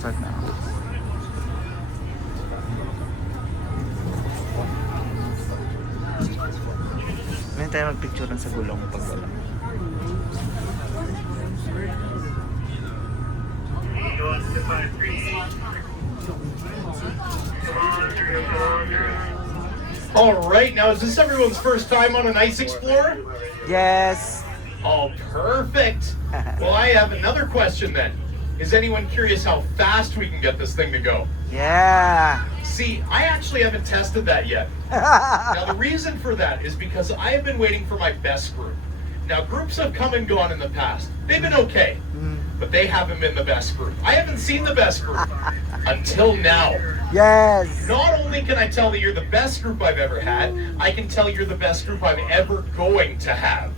start na. Ngayon tayo magpicture sa gulong pag wala. All right, now is this everyone's first time on an Ice Explorer? Yes! Oh, perfect. Well, I have another question then. Is anyone curious how fast we can get this thing to go? Yeah! See, I actually haven't tested that yet. Now, the reason for that is because I have been waiting for my best group. Now, groups have come and gone in the past. They've been okay, but they haven't been the best group. I haven't seen the best group until now. Yes! Not only can I tell that you're the best group I've ever had, I can tell you're the best group I'm ever going to have.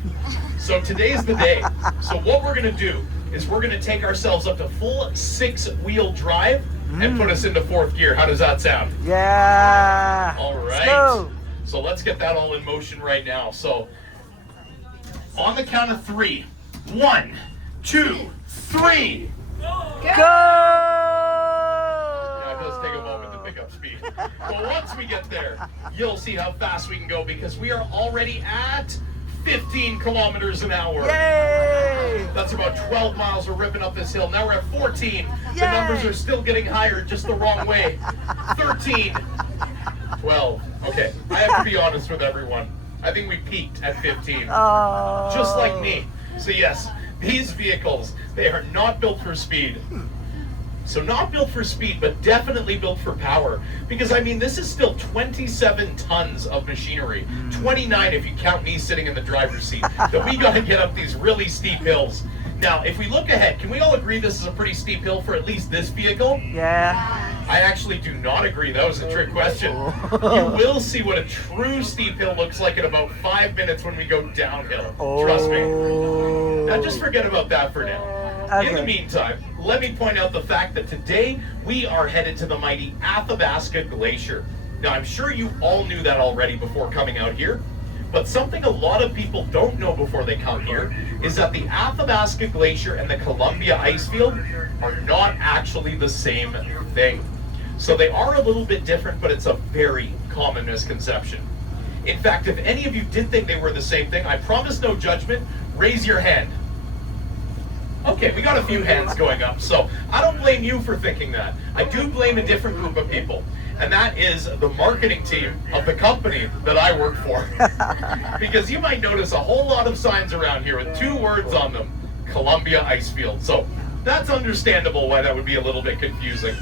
So today's the day. So what we're going to do is we're going to take ourselves up to full 6-wheel drive and put us into 4th gear. How does that sound? Yeah! All Let's right. go. So let's get that all in motion right now. So on the count of 3. 1, 2, 3. Go! Yeah, it does take a moment to pick up speed. But once we get there, you'll see how fast we can go because we are already at 15 kilometers an hour. Yay! That's about 12 miles we're ripping up this hill. Now we're at 14. The Yay! numbers are still getting higher, just the wrong way. 13. 12. Okay, I have to be honest with everyone. I think we peaked at 15. Oh. Just like me. So yes, these vehicles, they are not built for speed. So not built for speed, but definitely built for power. Because I mean, this is still 27 tons of machinery. 29 if you count me sitting in the driver's seat. That we gotta get up these really steep hills. Now, if we look ahead, can we all agree this is a pretty steep hill for at least this vehicle? Yeah. I actually do not agree. That was a trick question. You will see what a true steep hill looks like in about 5 minutes when we go downhill. Trust me. Now just forget about that for now. In the meantime, let me point out the fact that today we are headed to the mighty Athabasca Glacier. Now I'm sure you all knew that already before coming out here, but something a lot of people don't know before they come here is that the Athabasca Glacier and the Columbia Icefield are not actually the same thing. So they are a little bit different, but it's a very common misconception. In fact, if any of you did think they were the same thing, I promise no judgment, raise your hand. Okay, we got a few hands going up, so I don't blame you for thinking that. I do blame a different group of people, and that is the marketing team of the company that I work for. Because you might notice a whole lot of signs around here with 2 words on them, Columbia Icefield. So that's understandable why that would be a little bit confusing.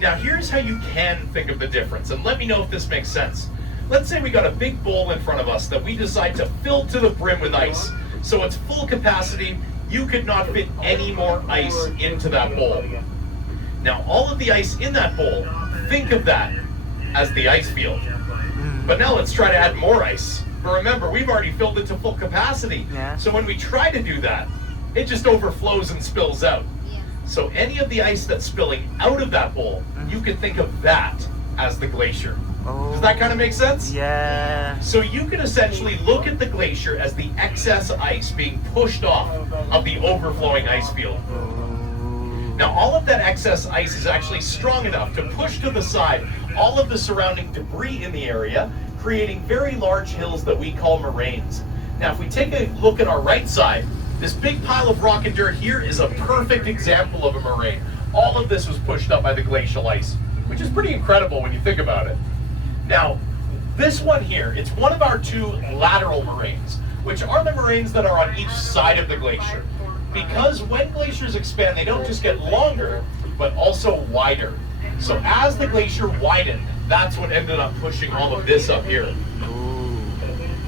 Now here's how you can think of the difference, and let me know if this makes sense. Let's say we got a big bowl in front of us that we decide to fill to the brim with ice. So it's full capacity. You could not fit any more ice into that bowl. Now, all of the ice in that bowl, think of that as the ice field. But now let's try to add more ice. But remember, we've already filled it to full capacity. Yeah. So when we try to do that, it just overflows and spills out. So any of the ice that's spilling out of that bowl, you can think of that as the glacier. Does that kind of make sense? Yeah. So you can essentially look at the glacier as the excess ice being pushed off of the overflowing ice field. Now all of that excess ice is actually strong enough to push to the side all of the surrounding debris in the area, creating very large hills that we call moraines. Now if we take a look at our right side, this big pile of rock and dirt here is a perfect example of a moraine. All of this was pushed up by the glacial ice, which is pretty incredible when you think about it. Now, this one here, it's one of our 2 lateral moraines, which are the moraines that are on each side of the glacier. Because when glaciers expand, they don't just get longer, but also wider. So as the glacier widened, that's what ended up pushing all of this up here.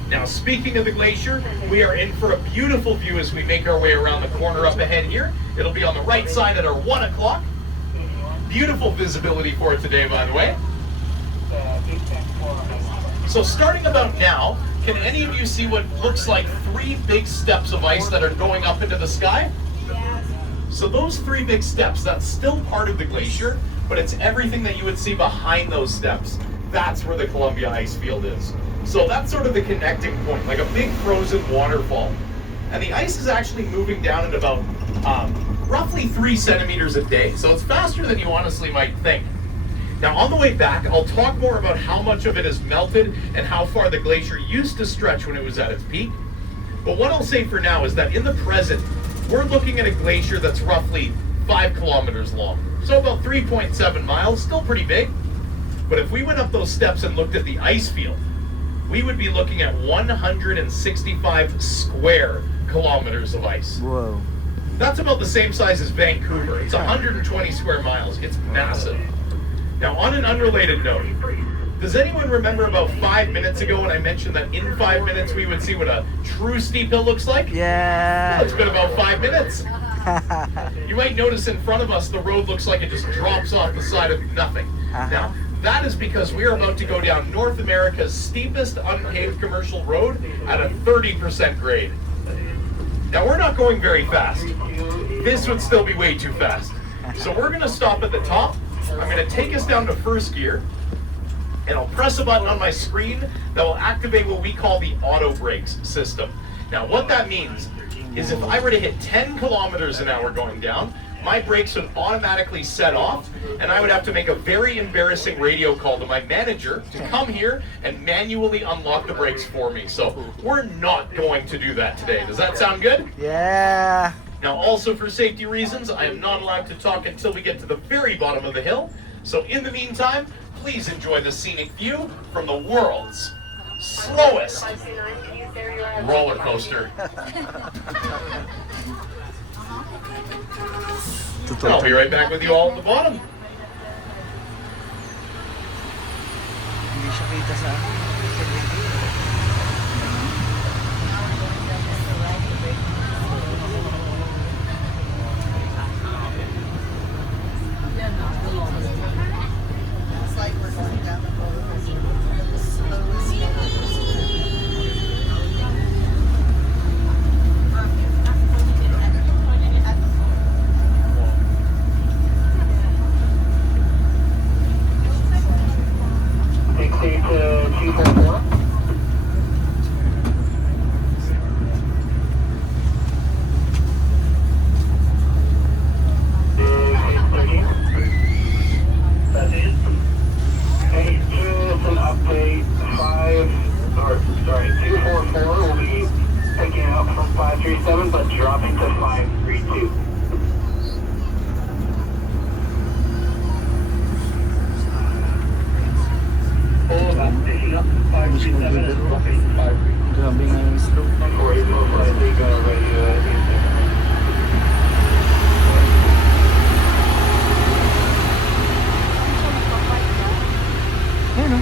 Now, speaking of the glacier, we are in for a beautiful view as we make our way around the corner up ahead here. It'll be on the right side at our 1 o'clock. Beautiful visibility for it today, by the way. So starting about now, can any of you see what looks like 3 big steps of ice that are going up into the sky? So those 3 big steps, that's still part of the glacier, but it's everything that you would see behind those steps. That's where the Columbia Icefield is. So that's sort of the connecting point, like a big frozen waterfall. And the ice is actually moving down at about roughly 3 centimeters a day, so it's faster than you honestly might think. Now on the way back, I'll talk more about how much of it has melted and how far the glacier used to stretch when it was at its peak. But what I'll say for now is that in the present, we're looking at a glacier that's roughly 5 kilometers long. So about 3.7 miles, still pretty big. But if we went up those steps and looked at the ice field, we would be looking at 165 square kilometers of ice. Whoa. That's about the same size as Vancouver. It's 120 square miles. It's massive. Now, on an unrelated note, does anyone remember about 5 minutes ago when I mentioned that in 5 minutes we would see what a true steep hill looks like? Yeah. Well, it's been about 5 minutes. You might notice in front of us the road looks like it just drops off the side of nothing. Now, that is because we are about to go down North America's steepest unpaved commercial road at a 30% grade. Now, we're not going very fast. This would still be way too fast. So we're going to stop at the top. I'm going to take us down to first gear, and I'll press a button on my screen that will activate what we call the auto brakes system. Now, what that means is if I were to hit 10 kilometers an hour going down, my brakes would automatically set off, and I would have to make a very embarrassing radio call to my manager to come here and manually unlock the brakes for me. So we're not going to do that today. Does that sound good? Yeah. Now, also for safety reasons, I am not allowed to talk until we get to the very bottom of the hill. So in the meantime, please enjoy the scenic view from the world's slowest roller coaster. I'll be right back with you all at the bottom. Hindi siya kita sa It's like we're going down the roller coaster. The slowest Exit 244. Exit 13. That's it. Phase 2 is an update 244 will be picking up from 537 but dropping to 532. Picking up 537 and dropping to 532. grabe nga yung slow. Or it's most likely gonna ready Ayun o.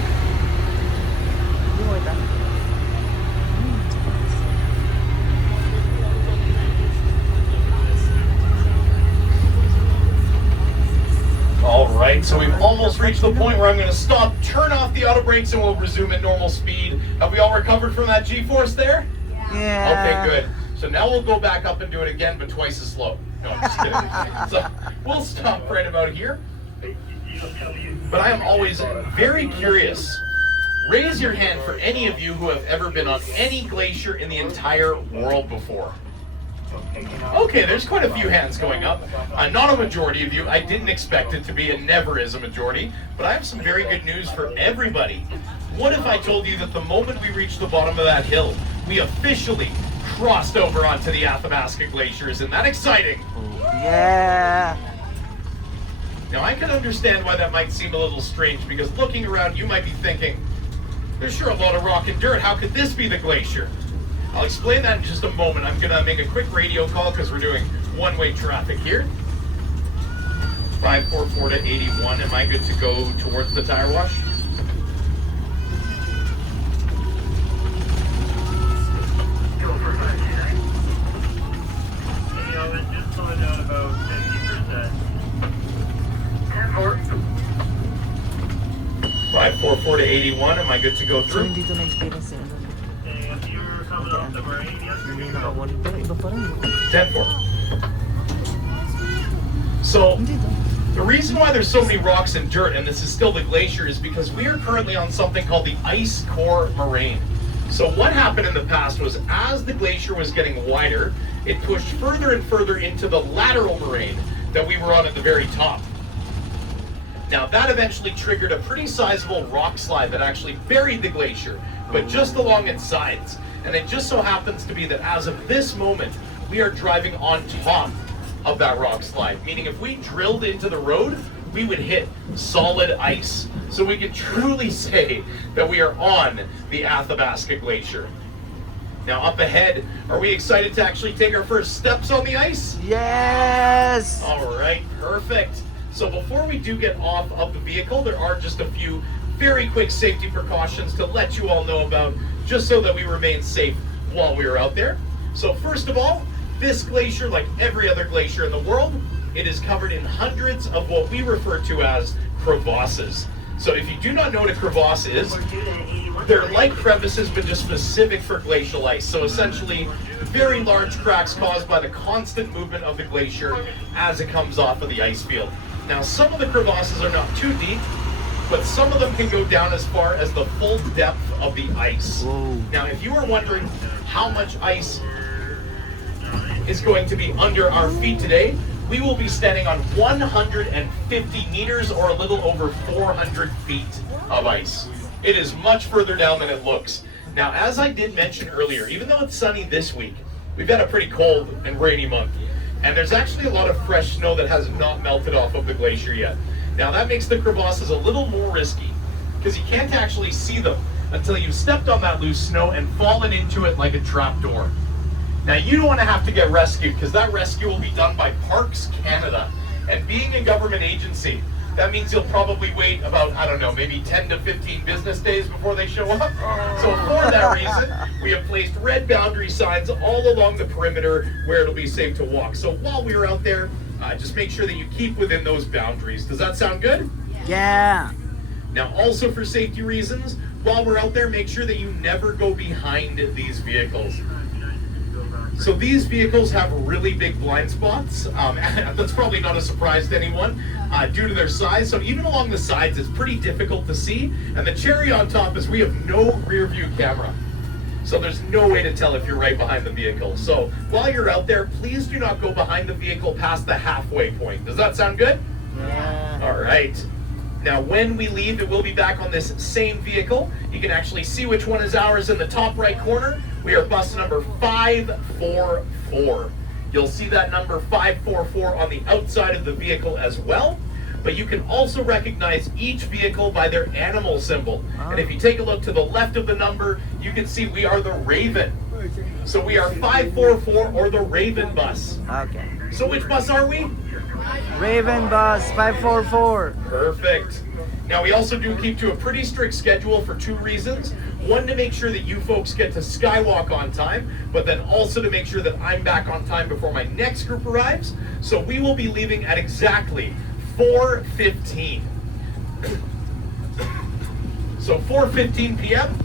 Hindi mo kita. All right, so we've almost reached the point where I'm going to stop, turn off the auto brakes, and we'll resume at normal speed. Have we all recovered from that G-force there? Yeah. Okay, good. So now we'll go back up and do it again, but twice as slow. No, I'm just kidding. So we'll stop right about here. But I am always very curious. Raise your hand for any of you who have ever been on any glacier in the entire world before. Okay, there's quite a few hands going up. Not a majority of you. I didn't expect it to be, and never is a majority. But I have some very good news for everybody. What if I told you that the moment we reached the bottom of that hill, we officially crossed over onto the Athabasca Glacier? Isn't that exciting? Yeah. Now, I can understand why that might seem a little strange, because looking around, you might be thinking, there's sure a lot of rock and dirt. How could this be the glacier? I'll explain that in just a moment. I'm going to make a quick radio call because we're doing one-way traffic here. 544 to 81. Am I good to go towards the tire wash? Go for 529. Just slowing down about 50%. 10-4. 544 to 81. Am I good to go So through? hindi to na-experience yung ano. If you're coming off the marine, yes, you're Hindi gonna go. nakawali. Pero iba pa rin. 10-4. So, Hindi to. the reason why there's so many rocks and dirt, and this is still the glacier, is because we are currently on something called the ice core moraine. So what happened in the past was, as the glacier was getting wider it pushed further and further into the lateral moraine that we were on at the very top. Now that eventually triggered a pretty sizable rock slide that actually buried the glacier, but just along its sides. And it just so happens to be that as of this moment, we are driving on top of that rock slide, meaning if we drilled into the road, we would hit solid ice. So we can truly say that we are on the Athabasca Glacier. Now up ahead, are we excited to actually take our first steps on the ice? Yes! All right, perfect. So before we do get off of the vehicle, there are just a few very quick safety precautions to let you all know about, just so that we remain safe while we are out there. So first of all, this glacier, like every other glacier in the world, it is covered in hundreds of what we refer to as crevasses. So if you do not know what a crevasse is, they're like crevices but just specific for glacial ice. So essentially, very large cracks caused by the constant movement of the glacier as it comes off of the ice field. Now some of the crevasses are not too deep, but some of them can go down as far as the full depth of the ice. Whoa. Now if you are wondering how much ice is going to be under our feet today, we will be standing on 150 meters or a little over 400 feet of ice. It is much further down than it looks. Now, as I did mention earlier, even though it's sunny this week, we've had a pretty cold and rainy month. And there's actually a lot of fresh snow that has not melted off of the glacier yet. Now, that makes the crevasses a little more risky because you can't actually see them until you've stepped on that loose snow and fallen into it like a trapdoor. Now, you don't want to have to get rescued because that rescue will be done by Parks Canada. And being a government agency, that means you'll probably wait about, I don't know, maybe 10 to 15 business days before they show up. So for that reason, we have placed red boundary signs all along the perimeter where it'll be safe to walk. So while we are out there, just make sure that you keep within those boundaries. Does that sound good? Yeah! Now, also for safety reasons, while we're out there, make sure that you never go behind these vehicles. So these vehicles have really big blind spots. That's probably not a surprise to anyone due to their size. So even along the sides, it's pretty difficult to see. And the cherry on top is we have no rear view camera. So there's no way to tell if you're right behind the vehicle. So while you're out there, please do not go behind the vehicle past the halfway point. Does that sound good? Yeah! All right. Now, when we leave, it will be back on this same vehicle. You can actually see which one is ours in the top right corner. We are bus number 544. You'll see that number 544 on the outside of the vehicle as well. But you can also recognize each vehicle by their animal symbol. And if you take a look to the left of the number, you can see we are the Raven. So we are 544 or the Raven bus. Okay. So which bus are we? Raven Bus 544. Perfect. Now we also do keep to a pretty strict schedule for two reasons. One, to make sure that you folks get to Skywalk on time, but then also to make sure that I'm back on time before my next group arrives. So we will be leaving at exactly 4:15. So 4:15 p.m.,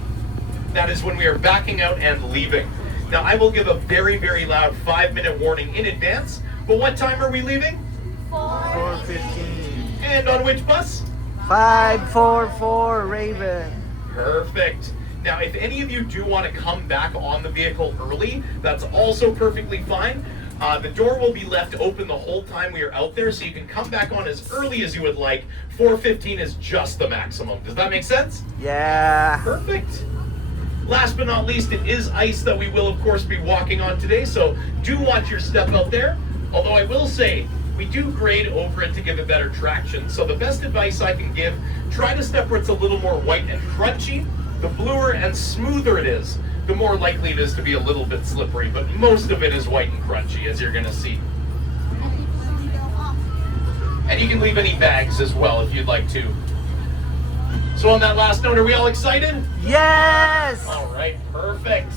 that is when we are backing out and leaving. Now I will give a very, very loud 5-minute warning in advance, but what time are we leaving? 4:15. And on which bus? 544 Raven. Perfect. Now, if any of you do want to come back on the vehicle early, that's also perfectly fine. The door will be left open the whole time we are out there, so you can come back on as early as you would like. 4:15 is just the maximum. Does that make sense? Yeah! Perfect. Last but not least, it is ice that we will, of course, be walking on today, so do watch your step out there. Although I will say, we do grade over it to give it better traction. So the best advice I can give, try to step where it's a little more white and crunchy. The bluer and smoother it is, the more likely it is to be a little bit slippery, but most of it is white and crunchy, as you're gonna see. And you can leave any bags as well if you'd like to. So on that last note, are we all excited? Yes! All right, perfect.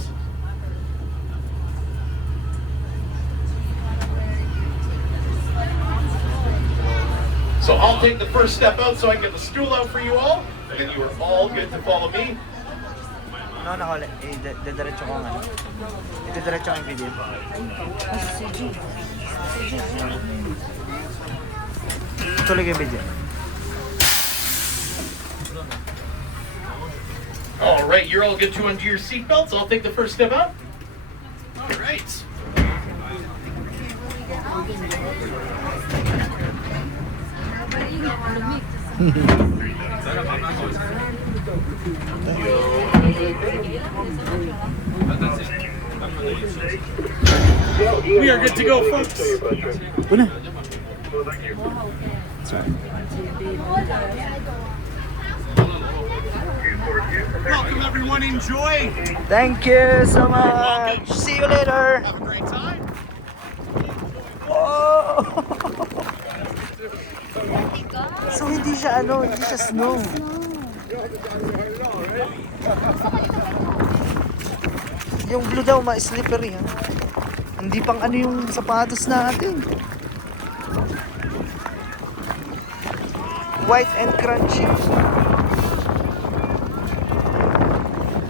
So I'll take the first step out so I can get the stool out for you all, and then you are all good to follow me. No, nakawala. Didiretso ko nga. Didiretso ko yung video. Tuloy ko yung video. All right, you're all good to undo your seatbelts. I'll take the first step out. All right. We are good to go, folks. Una. Welcome, everyone. Enjoy. Thank you so much. See you later. Have a great time. Oh! So hindi siya hindi siya snow. Yung blue daw ma-slippery ha. Hindi pang yung sapatos natin. White and crunchy.